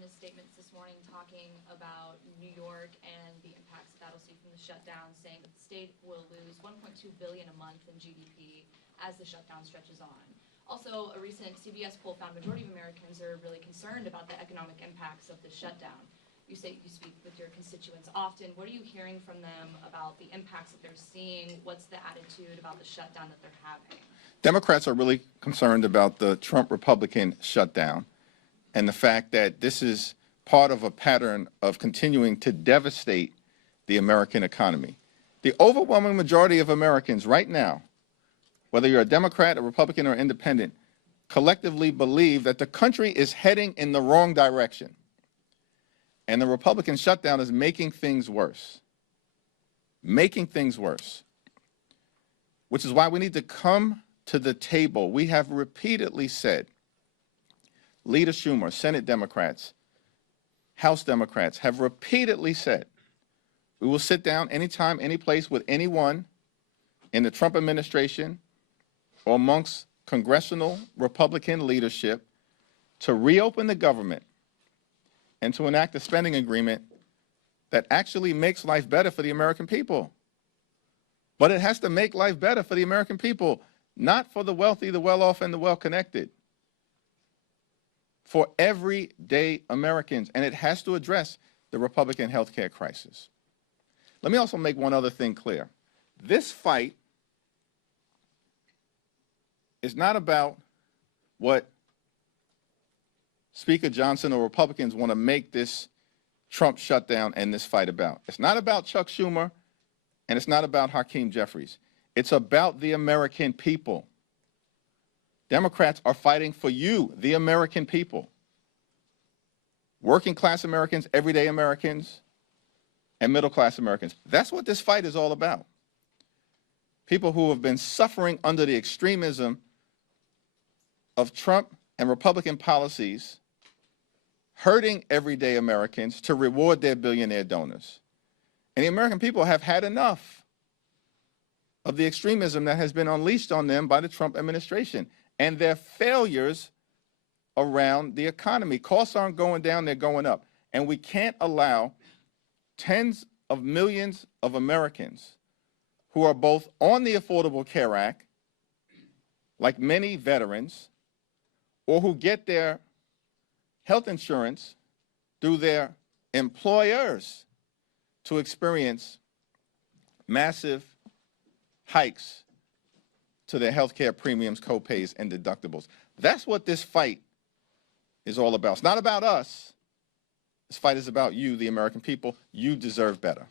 in his statements this morning talking about New York and the impacts that that'll see from the shutdown, saying that the state will lose $1.2 billion a month in GDP as the shutdown stretches on. Also, a recent CBS poll found majority of Americans are really concerned about the economic impacts of the shutdown. You say you speak with your constituents often. What are you hearing from them about the impacts that they're seeing? What's the attitude about the shutdown that they're having? Democrats are really concerned about the Trump Republican shutdown and the fact that this is part of a pattern of continuing to devastate the American economy. The overwhelming majority of Americans right now, whether you're a Democrat, a Republican, or independent, collectively believe that the country is heading in the wrong direction. And the Republican shutdown is making things worse. Making things worse. Which is why we need to come to the table. We have repeatedly said, Leader Schumer, Senate Democrats, House Democrats have repeatedly said, we will sit down anytime, any place with anyone in the Trump administration or amongst congressional Republican leadership to reopen the government and to enact a spending agreement that actually makes life better for the American people. But it has to make life better for the American people, not for the wealthy, the well-off, and the well-connected. For everyday Americans, and it has to address the Republican health care crisis. Let me also make one other thing clear. This fight is not about what Speaker Johnson or Republicans want to make this Trump shutdown and this fight about. It's not about Chuck Schumer, and it's not about Hakeem Jeffries. It's about the American people. Democrats are fighting for you, the American people. Working class Americans, everyday Americans, and middle class Americans. That's what this fight is all about. People who have been suffering under the extremism of Trump and Republican policies, hurting everyday Americans to reward their billionaire donors. And the American people have had enough of the extremism that has been unleashed on them by the Trump administration and their failures around the economy. Costs aren't going down, they're going up. And we can't allow tens of millions of Americans who are both on the Affordable Care Act, like many veterans, or who get their health insurance through their employers, to experience massive hikes to their health care premiums, co-pays, and deductibles. That's what this fight is all about. It's not about us. This fight is about you, the American people. You deserve better.